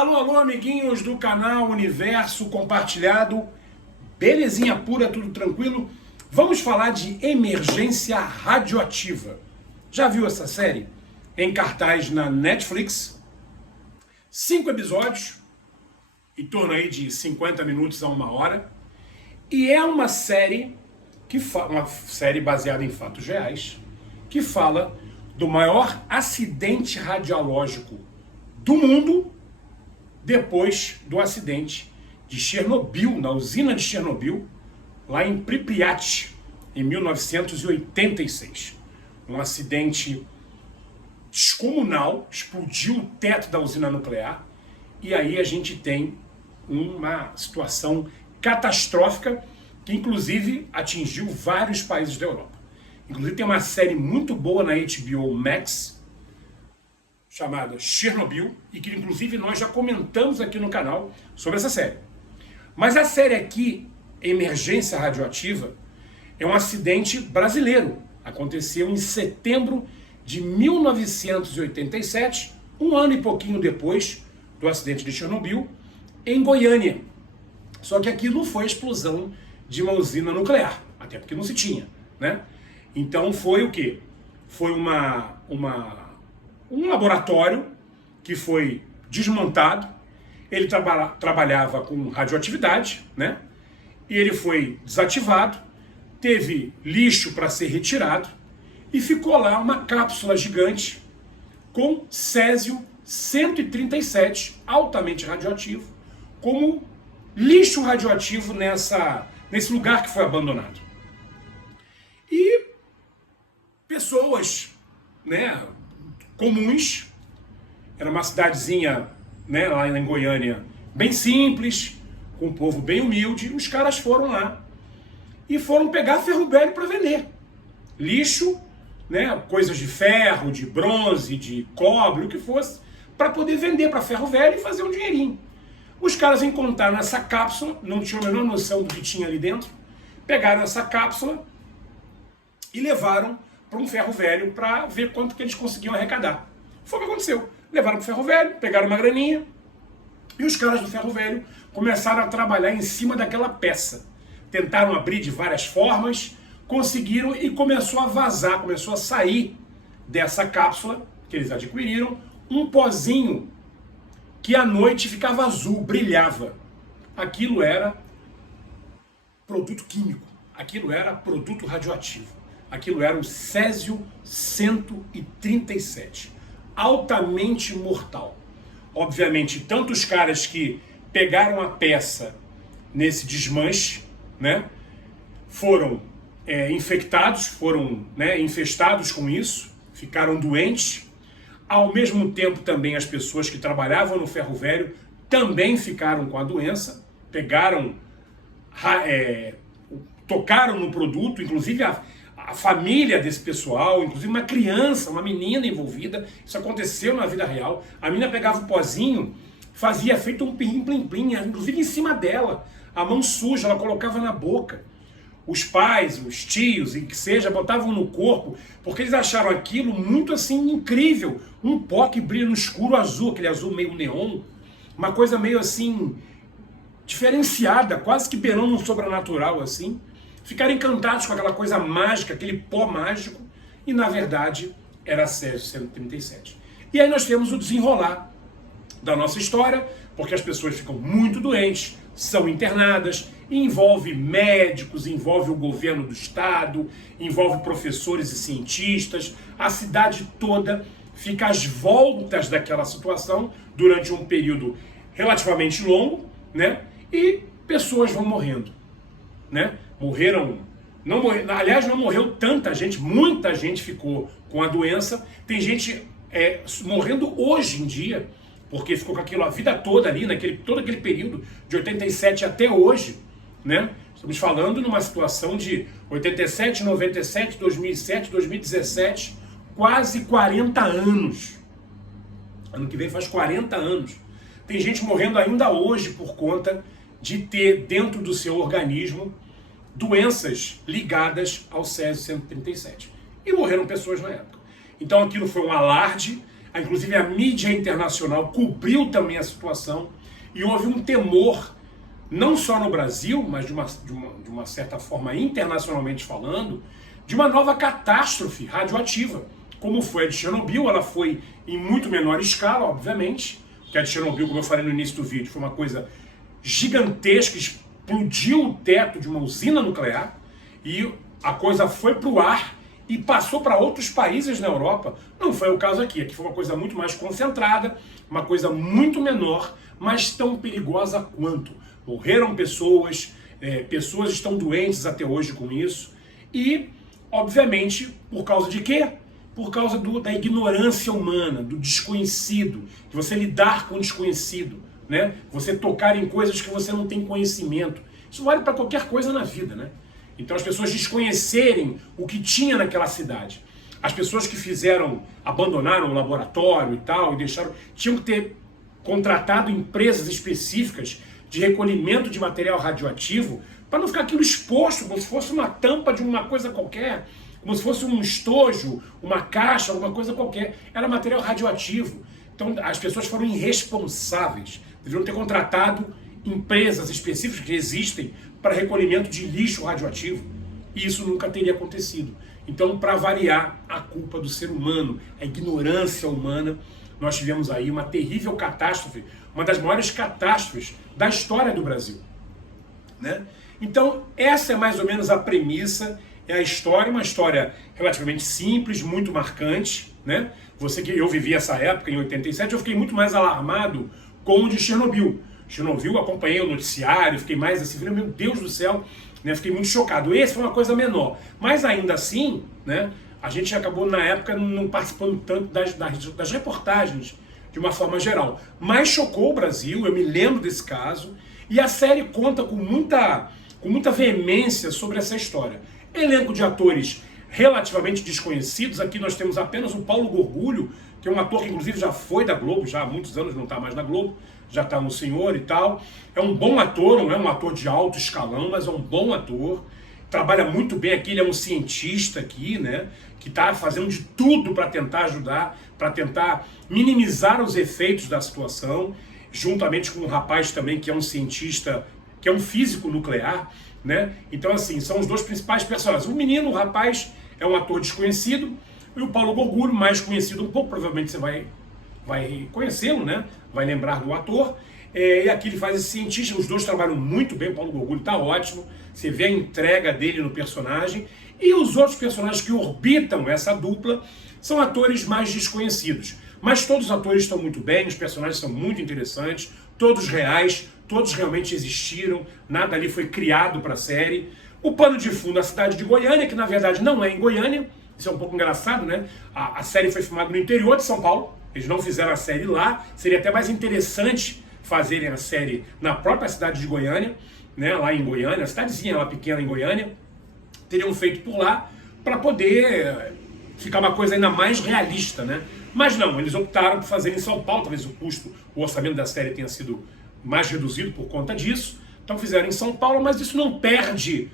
Alô, alô, amiguinhos do canal Universo Compartilhado. Belezinha pura, tudo tranquilo? Vamos falar de Emergência Radioativa. Já viu essa série? Em cartaz na Netflix. 5 episódios, em torno aí de 50 minutos a 1 hora. E é uma série, uma série baseada em fatos reais, que fala do maior acidente radiológico do mundo depois do acidente de Chernobyl, na usina de Chernobyl, lá em Pripyat, em 1986. Um acidente descomunal, explodiu o teto da usina nuclear, e aí a gente tem uma situação catastrófica que inclusive atingiu vários países da Europa. Inclusive tem uma série muito boa na HBO Max, chamada Chernobyl, e que inclusive nós já comentamos aqui no canal sobre essa série. Mas a série aqui, Emergência Radioativa, é um acidente brasileiro. Aconteceu em setembro de 1987, um ano e pouquinho depois do acidente de Chernobyl, em Goiânia. Só que aquilo não foi a explosão de uma usina nuclear, até porque não se tinha, né? Então foi o quê? Foi um laboratório que foi desmontado. Ele trabalhava com radioatividade, né? E ele foi desativado, teve lixo para ser retirado e ficou lá uma cápsula gigante com césio-137, altamente radioativo, como lixo radioativo nesse lugar que foi abandonado. E pessoas, né, comuns, era uma cidadezinha, né, lá em Goiânia, bem simples, com um povo bem humilde. Os caras foram lá e foram pegar ferro velho para vender. Lixo, né, coisas de ferro, de bronze, de cobre, o que fosse, para poder vender para ferro velho e fazer um dinheirinho. Os caras encontraram essa cápsula, não tinham a menor noção do que tinha ali dentro, pegaram essa cápsula e levaram para um ferro velho para ver quanto que eles conseguiam arrecadar. Foi o que aconteceu. Levaram para o ferro velho, pegaram uma graninha, e os caras do ferro velho começaram a trabalhar em cima daquela peça. Tentaram abrir de várias formas, conseguiram, e começou a vazar, começou a sair dessa cápsula que eles adquiriram um pozinho que à noite ficava azul, brilhava. Aquilo era produto químico, aquilo era produto radioativo. Aquilo era o césio-137, altamente mortal. Obviamente, tanto os caras que pegaram a peça nesse desmanche, né, foram infectados, foram, né, infestados com isso, ficaram doentes. Ao mesmo tempo, também as pessoas que trabalhavam no ferro velho também ficaram com a doença, tocaram no produto, inclusive a família desse pessoal, inclusive uma criança, uma menina envolvida. Isso aconteceu na vida real. A menina pegava o pozinho, fazia feito um plim-plim-plim, inclusive em cima dela, a mão suja, ela colocava na boca. Os pais, os tios, e que seja, botavam no corpo, porque eles acharam aquilo muito assim incrível. Um pó que brilha no escuro azul, aquele azul meio neon, uma coisa meio assim diferenciada, quase que beirando um sobrenatural assim. Ficaram encantados com aquela coisa mágica, aquele pó mágico, e na verdade era césio-137. E aí nós temos o desenrolar da nossa história, porque as pessoas ficam muito doentes, são internadas, envolve médicos, envolve o governo do estado, envolve professores e cientistas, a cidade toda fica às voltas daquela situação durante um período relativamente longo, né? E pessoas vão morrendo, né? Aliás, não morreu tanta gente, muita gente ficou com a doença. Tem gente morrendo hoje em dia, porque ficou com aquilo a vida toda ali, todo aquele período de 87 até hoje, né? Estamos falando numa situação de 87, 97, 2007, 2017, quase 40 anos. Ano que vem faz 40 anos. Tem gente morrendo ainda hoje por conta de ter dentro do seu organismo doenças ligadas ao césio-137. E morreram pessoas na época. Então aquilo foi um alarde, inclusive a mídia internacional cobriu também a situação, e houve um temor, não só no Brasil, mas de uma certa forma internacionalmente falando, de uma nova catástrofe radioativa, como foi a de Chernobyl. Ela foi em muito menor escala, obviamente, porque a de Chernobyl, como eu falei no início do vídeo, foi uma coisa gigantesca, explodiu o teto de uma usina nuclear, e a coisa foi para o ar e passou para outros países na Europa. Não foi o caso aqui. Aqui foi uma coisa muito mais concentrada, uma coisa muito menor, mas tão perigosa quanto. Morreram pessoas, pessoas estão doentes até hoje com isso, e, obviamente, por causa de quê? Por causa da ignorância humana, do desconhecido, de você lidar com o desconhecido, né? Você tocar em coisas que você não tem conhecimento. Isso vale para qualquer coisa na vida, né? Então as pessoas desconhecerem o que tinha naquela cidade. As pessoas que abandonaram o laboratório e tal, tinham que ter contratado empresas específicas de recolhimento de material radioativo para não ficar aquilo exposto, como se fosse uma tampa de uma coisa qualquer, como se fosse um estojo, uma caixa, alguma coisa qualquer. Era material radioativo. Então as pessoas foram irresponsáveis. Deveriam ter contratado empresas específicas que existem para recolhimento de lixo radioativo. E isso nunca teria acontecido. Então, para variar a culpa do ser humano, a ignorância humana, nós tivemos aí uma terrível catástrofe, uma das maiores catástrofes da história do Brasil, né? Então, essa é mais ou menos a premissa, é a história, uma história relativamente simples, muito marcante, né? Eu vivi essa época, em 87, eu fiquei muito mais alarmado com o de Chernobyl. Chernobyl, acompanhei o noticiário, fiquei mais assim, falei, meu Deus do céu, né? Fiquei muito chocado. Esse foi uma coisa menor, mas ainda assim, né? A gente acabou na época não participando tanto das reportagens de uma forma geral. Mas chocou o Brasil, eu me lembro desse caso, e a série conta com muita veemência sobre essa história. Elenco de atores relativamente desconhecidos. Aqui nós temos apenas o Paulo Gorgulho, que é um ator que inclusive já foi da Globo, já há muitos anos não está mais na Globo, já está no Senhor e tal. É um bom ator, não é um ator de alto escalão, mas é um bom ator. Trabalha muito bem aqui, ele é um cientista aqui, né? Que está fazendo de tudo para tentar ajudar, para tentar minimizar os efeitos da situação, juntamente com um rapaz também que é um cientista, que é um físico nuclear, né? Então, assim, são os dois principais personagens. O menino, o rapaz, é um ator desconhecido, e o Paulo Gorgulho, mais conhecido um pouco, provavelmente você vai conhecê-lo, né? Vai lembrar do ator. E aqui ele faz esse cientista, os dois trabalham muito bem, o Paulo Gorgulho está ótimo, você vê a entrega dele no personagem, e os outros personagens que orbitam essa dupla são atores mais desconhecidos. Mas todos os atores estão muito bem, os personagens são muito interessantes, todos reais, todos realmente existiram, nada ali foi criado para a série. O pano de fundo, a cidade de Goiânia, que na verdade não é em Goiânia, isso é um pouco engraçado, né? A série foi filmada no interior de São Paulo, eles não fizeram a série lá, seria até mais interessante fazerem a série na própria cidade de Goiânia, né? Lá em Goiânia, a cidadezinha lá pequena em Goiânia, teriam feito por lá para poder ficar uma coisa ainda mais realista, né? Mas não, eles optaram por fazer em São Paulo, talvez o orçamento da série tenha sido mais reduzido por conta disso, então fizeram em São Paulo, mas isso não perde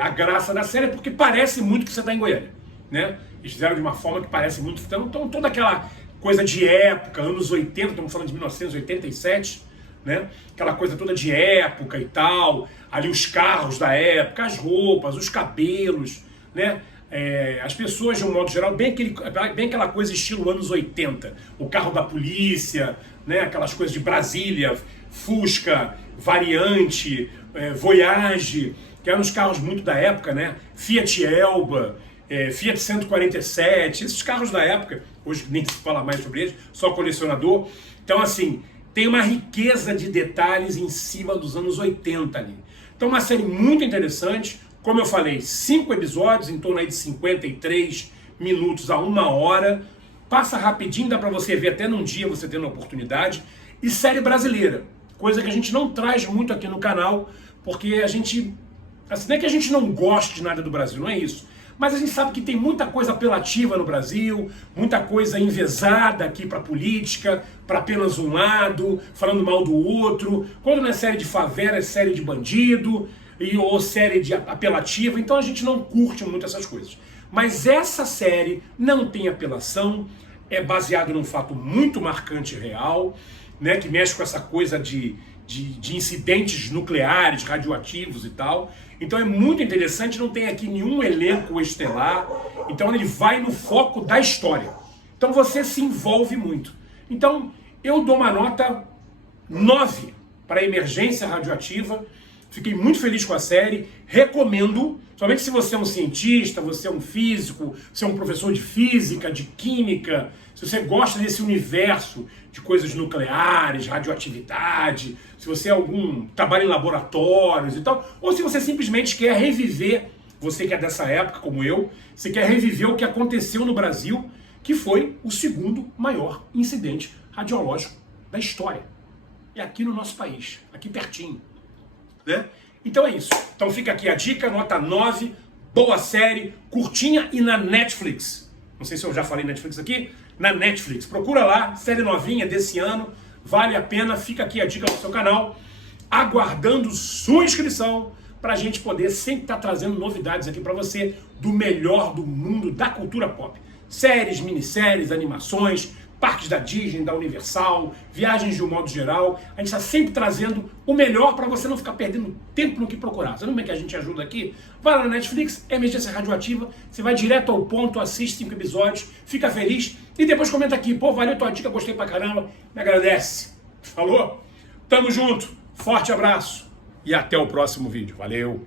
a graça da série, porque parece muito que você está em Goiânia, né? Eles fizeram de uma forma que parece muito, então toda aquela coisa de época, anos 80, estamos falando de 1987, né? Aquela coisa toda de época e tal, ali os carros da época, as roupas, os cabelos, né? As pessoas de um modo geral, bem aquela coisa estilo anos 80, o carro da polícia, né? Aquelas coisas de Brasília, Fusca, Variante, Voyage, que eram os carros muito da época, né? Fiat Elba, Fiat 147, esses carros da época, hoje nem se fala mais sobre eles, só colecionador. Então, assim, tem uma riqueza de detalhes em cima dos anos 80 ali. Então, uma série muito interessante, como eu falei, 5 episódios, em torno aí de 53 minutos a 1 hora, passa rapidinho, dá pra você ver até num dia, você tendo a oportunidade, e série brasileira, coisa que a gente não traz muito aqui no canal, porque a gente, assim, não é que a gente não goste de nada do Brasil, não é isso, mas a gente sabe que tem muita coisa apelativa no Brasil, muita coisa envezada aqui para política, para apenas um lado, falando mal do outro. Quando não é série de favela, é série de bandido, ou série de apelativa, então a gente não curte muito essas coisas. Mas essa série não tem apelação, é baseado num fato muito marcante e real, né, que mexe com essa coisa de incidentes nucleares, radioativos e tal. Então é muito interessante, não tem aqui nenhum elenco estelar, então ele vai no foco da história. Então você se envolve muito. Então eu dou uma nota 9 para Emergência Radioativa. Fiquei muito feliz com a série, recomendo, somente se você é um cientista, você é um físico, você é um professor de física, de química, se você gosta desse universo de coisas nucleares, radioatividade, se você trabalha em laboratórios e tal, ou se você simplesmente quer reviver, você que é dessa época como eu, você quer reviver o que aconteceu no Brasil, que foi o segundo maior incidente radiológico da história. É aqui no nosso país, aqui pertinho. Né? Então é isso. Então fica aqui a dica, nota 9, boa série, curtinha e na Netflix. Não sei se eu já falei Netflix aqui. Na Netflix. Procura lá, série novinha desse ano. Vale a pena, fica aqui a dica no seu canal. Aguardando sua inscrição para a gente poder sempre estar trazendo novidades aqui para você do melhor do mundo da cultura pop. Séries, minisséries, animações, parques da Disney, da Universal, viagens de um modo geral. A gente está sempre trazendo o melhor para você não ficar perdendo tempo no que procurar. Sabe como é que a gente ajuda aqui? Vai lá na Netflix, Emergência Radioativa, você vai direto ao ponto, assiste 5 episódios, fica feliz e depois comenta aqui, pô, valeu tua dica, gostei pra caramba, me agradece. Falou? Tamo junto, forte abraço e até o próximo vídeo. Valeu!